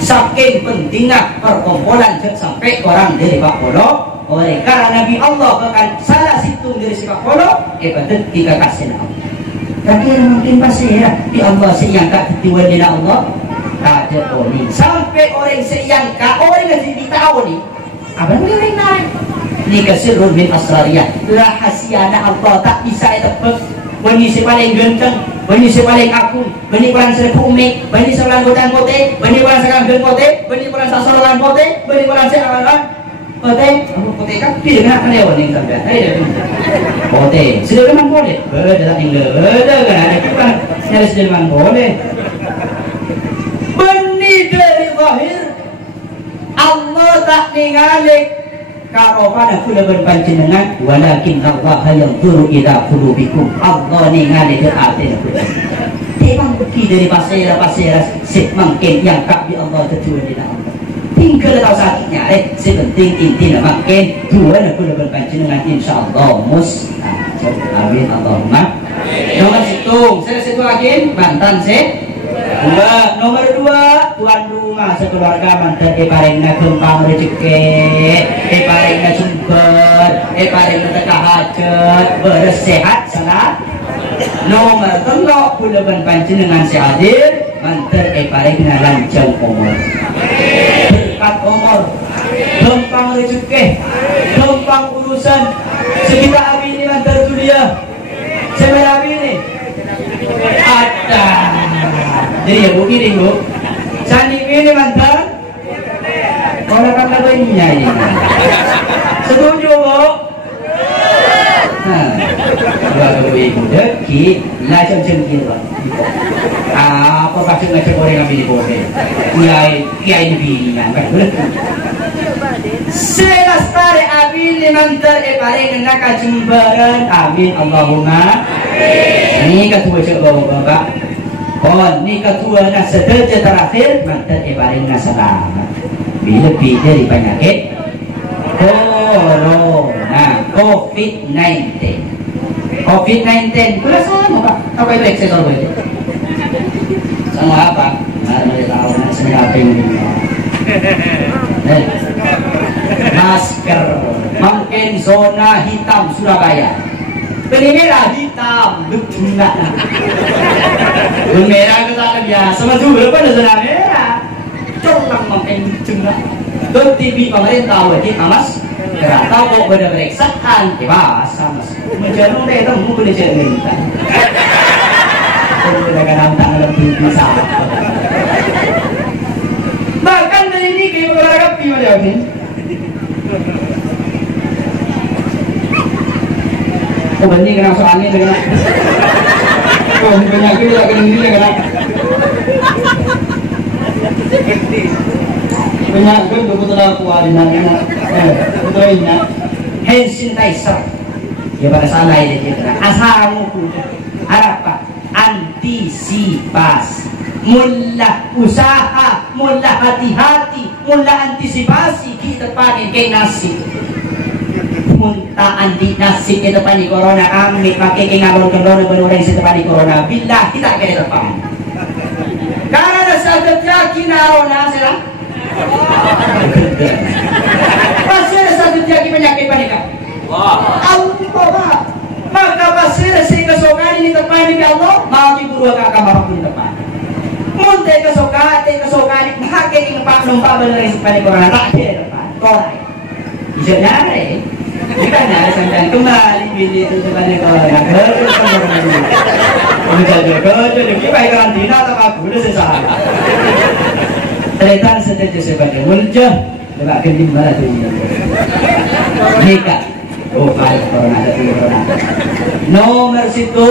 Saking pentingnya perkumpulan sampai orang dari Pak Polo. Oleh karena Nabi Allah bahkan salah situ dari sepak polo betul tiga kasih Allah. Tapi mungkin pasti ya di Allah yang kat tuan di Allah ada orang sampai orang yang kat orang yang ditahu ni apa boleh naik ni kesirul min asrariyah rahasia Allah tak bisa tebak. Bani si paling ganteng, bani si paling aku, bani paling seribu umik, bani seorang godang pote, bani paling seorang geng pote, bani paling sasaran pote, bani paling seorang pote, aku pote kan pilih nak kena awak ni sampai. Ayo pote, sudah memang boleh. Beda tak tinggal, beda kan? Itu kan saya sudah memang boleh. Bani dari zahir, Allah tak ningalik. Karo pada kula berpanjenengan walakin Allah yanzuru ila qulubikum. Allah ningali ke hati kula. Memang bukti dari pasir sik mungkin yang kak di Allah kedua di Allah. Tinggal tahu sakitnya sepenting intinya makin dua nak kula berpanjenengan insyaallah mustajab. Amin Allahumma. Nomor situ, saya situ lagi mantan dua, nomor dua tuan rumah sekeluarga mantan paringna gempang rezeki, paringna sumber, paringna teka hajat, bersehat salah. Nomor telok puluhan panjenengan sehadir mantan paringna lanjang umur, berkat umur, gempang rezeki, gempang urusan. Sekitar abi ini mantan dunia, sebenarnya abi ini ada. Jadi ya bu ini bu, sani ini mantan, orang kata lainnya ini. Setuju bu? Dua ibu deki, lacam cengkir. Apa maksud ngacak orang ambil boleh? Kiai binian, kan? Selastare abil mantan paling nak kajumbaran, amin Allahumma. Ini ketua cek bapak. Oh, ni ketua nak sederja terakhir mantan paling nak selamat. Lebih dari penyakit Corona, COVID-19. COVID-19, pula sama pak. Apa itu ekses apa itu? Sama apa? Nggak tahu. Sebenarnya ini. Masker, mungkin zona hitam Surabaya. Beli merah hitam, betul nak. Merah kita tak biasa. Sama juga pada zona merah. Colang mungkin cengah. Dan TV pemerintah wajib amas. Kerata kok pada periksaan, dewasa mas. Menjelang deh temu boleh cerita. Kalau dengan antang lebih bisa. Bahkan dari ini kita berharap gimana ni? Oh banyak kena soalnya dengan. Oh penyakit tak kena ini dengan. Penyakit betul aku ada nak. Betul ini. Hand sanitizer. Ya pada salah ini kita. Asalmu apa? Antisipasi. Mula usaha, mula hati-hati, mula antisipasi kita panen kayak nasi. Munta anti nasi kita panen corona, amit pakai kayak ngalor kendor berurai kita panen corona. Bila kita kayak depan. Karena sahaja kina corona serang. Pasti ada satu jaki penyakit panika. Allah. Maka pasti sehingga sokan ini tepan ini Allah mau diburu kakak bapak pun tepan. Munte kesokan pakai ini pak numpak benar sepanjang corona tak ada depan. Korai. Bisa nyari. Jika nyari sampai kembali bini itu sepanjang corona. Kerja kita karantina atau aku udah selesai. Ternyata setelah sepanjang wajah lebak kendi mana tu nikah. Oh baik corona ada corona. Nomor situ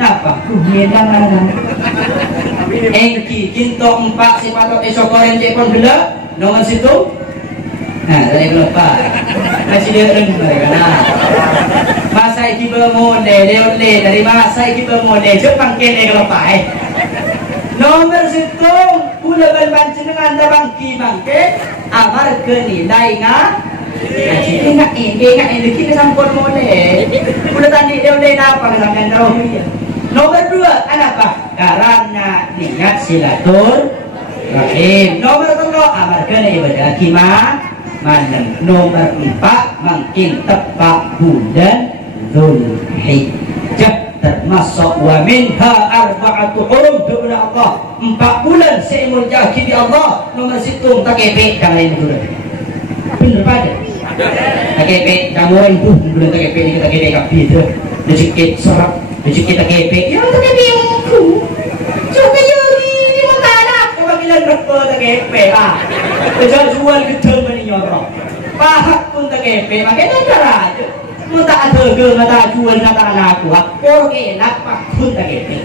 apa? Kuhidan mana? Engki kinto 4 sipatot esokoren cepon gula nomor situ. Nah, dari lupa. Masih dia mereka. Nah. Masa iki bermode, le dari masa iki bermode Jepang kene lupa Nomor situ pula berpanjenengan bangki bangke amar kenilai ingat ini kita sampun mode. Pula tadi dia apa sampean tahu. Nomor 2 apa? Karena niat silaturahmi. Rahim. Nomor 3 amarga ibadah kima maneng. Nomor 4 makin tepat bulan Dzulhijjah termasuk wa minha arba'atu hurum kepada Allah 4 bulan seumur jaki di Allah. Nomor situng tak kepek jangan lain dulu bener pada tak kepek jangan orang pun bulan tak kepek ni kita kepek kapi tu sedikit serap sedikit tak kepek ya tak kepek aku coba yuri ni mau tanah kalau bilang berapa tak kepek lah kerja jual gedung ni nyorok pahak pun tak kepek makanya cara aja mau tak ada ke mata jual kata anakku orang enak pak pun tak kepek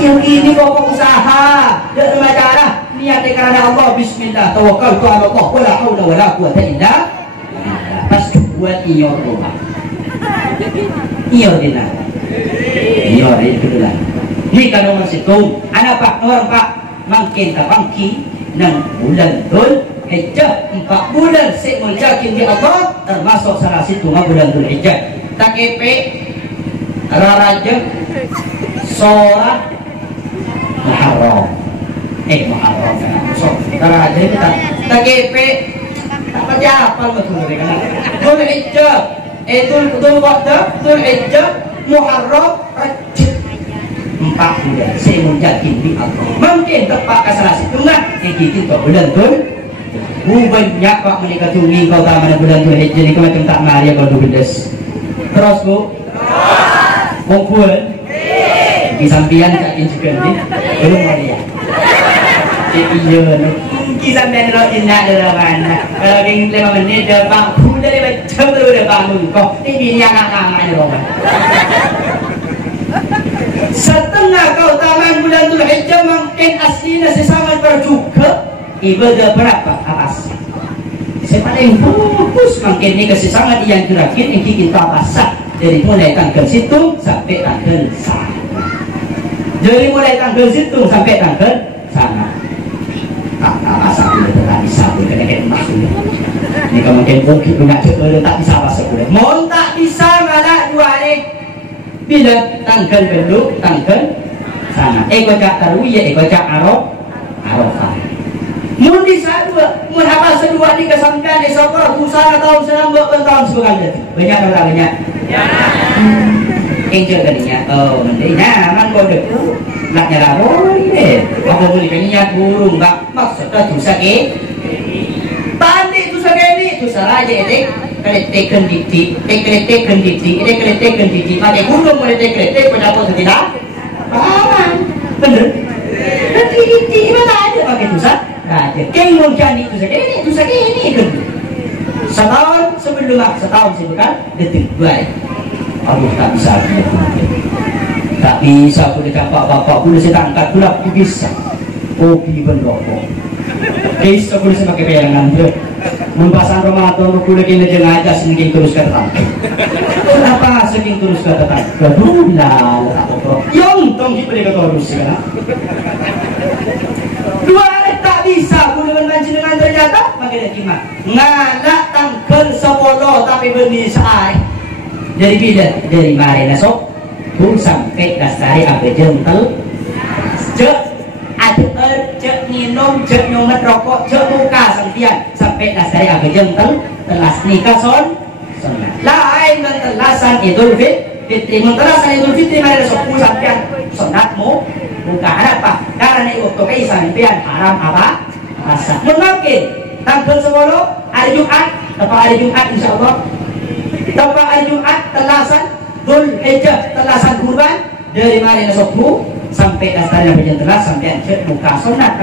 yang ini kok usaha dengan cara niat karena Allah bismillah tawakkaltu ala Allah wala haula wala quwwata illa billah pas buat iyo rumah iyo dina iyo itu lah ni kalau masih tu anak pak nomor 4 makin tak bangki 6 bulan Dzulhijjah 4 bulan seumur jaki di Allah termasuk salah satu bulan Dzulhijjah tak kepek raraja Sora Muharram Muharram so cara aja kita TGP apa hafal betul kan Dzulhijjah Dzulhijjah Muharram Rajab 4 bulan seumur jaki di Allah mungkin tepat ke salah satu nah kita bulan banyak pak menikah tunggi kau tak mana bulan Dzulhijjah ni kau macam tak mari kau dubedes terus bu kumpul di sampian cak juga ni belum Maria iya mungkin sampian lo indah dalam mana kalau yang 5 menit dah bangun dari macam tu dah bangun kok ini yang anak-anak ni orang setengah kau taman bulan Dzulhijjah mungkin aslinya sesama berjuga ibadah berapa atas saya paling fokus mungkin ni kesesama yang terakhir yang kita pasang dari mulai tanggal situ sampai tanggal sana. Dari mulai tanggal situ sampai tanggal sana. Tak pasang dulu tak bisa boleh kena emas dulu. Ini kalau mungkin mungkin punya cekul tak bisa pasang dulu. Mau tak bisa malah 2 hari. Bila tanggal dulu tanggal sana. Kocak tarwiyah, kocak Arafah. Mun bisa 2, mun apa sedua di kesampean di sokor busana tahun senang tahun sebagainya. Banyak orang banyak. Angel tadinya, nanti nyaman kau dek, nak nyala boleh deh. Apa boleh kayaknya burung tak maksudnya dosa ke? Tadi dosa ke dosa aja dek. Keletekan diti, keletekan diti, pakai burung boleh keletek pada apa tidak? Paham, bener? Diti mana ada pakai dosa? Aja. Kau jadi dosa ke ini kan? Setahun sebelum detik baik. Aduh tak bisa tak bisa aku dicampak bapak aku saya angkat pula aku bisa kopi bendoko bisa aku bisa pakai bayangan mempasang Ramadan aku lagi ngejeng aja sedikit terus kata kenapa sedikit terus kata aduh lah yang tong diberi kata terus kan 2 hari tak bisa aku dengan panjenengan ternyata makanya gimana ngalak tanggal 10 tapi benih sehari dari bila dari mari nasok pun sampai dasari apa jentel cek ada cek minum cek nyumet rokok cek muka sampian sampai dasari apa jentel telas nikah son lain dan telasan Idul Fitri mentelasan Idul Fitri mari nasok pun sampian sunatmu buka apa karena itu tokai sampian haram apa rasa mungkin tanggal 10 hari Jumat tepat hari Jumat insyaallah tepat hari Jumat telasan Dzulhijjah telasan kurban dari mana nasabku sampai dasarnya bagian telas sampai cek muka sunat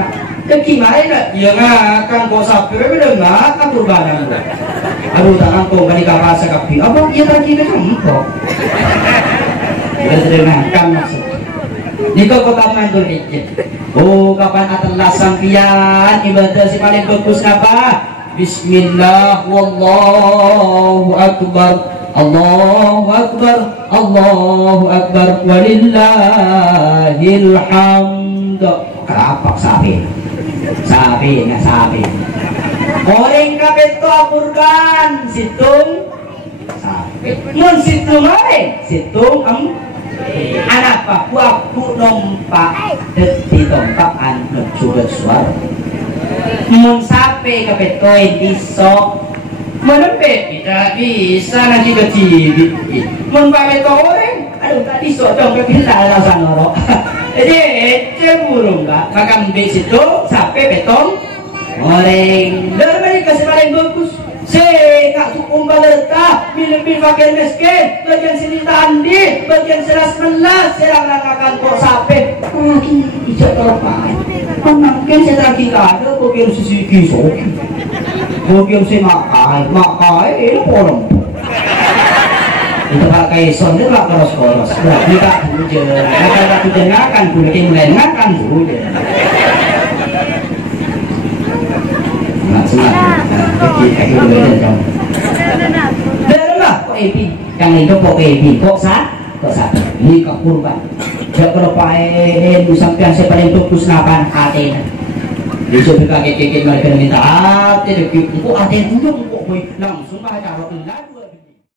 kak gimana ya ngakan kau sapi beda ngakan kurbanan aduh tak angkong kali kapal sekapi apa iya tadi macam kok kita makan maksud nikah kota mandul Dzulhijjah oh kapan atelah sampian ibadah si paling bagus apa bismillah wallahu akbar Allahu akbar Allahu akbar walillahil hamd kerapak sapi nggak sapi goreng kapeto apurkan situng sapi mun situng goreng situng anak pak waktu nompak di tompakan mencoba suara mun sampai ke betoin iso menempel tidak bisa nanti kecibit mun pakai toreng aduh tadi sok dong kepindah rasa norok jadi burung lah kakak ambil situ sampai beton goreng dan mereka sepaling bagus saya cukup baleta bil fakir miskin bagian sini tandi bagian seras melas serang rangkakan kok sampai lagi hijau terlepas mungkin saya lagi ada bagian sisi kisok bagian si makai itu porong itu pakai son itu lah koros-koros berarti tak hujan kalau hujan akan kulitin lengan kan hujan semangat lah kok epi yang itu kok epi kok sah ini kok kurban jauh kalau pakai sampai yang paling bagus napan hati besok juga kekek mereka minta hati kok hati itu kok langsung pada kalau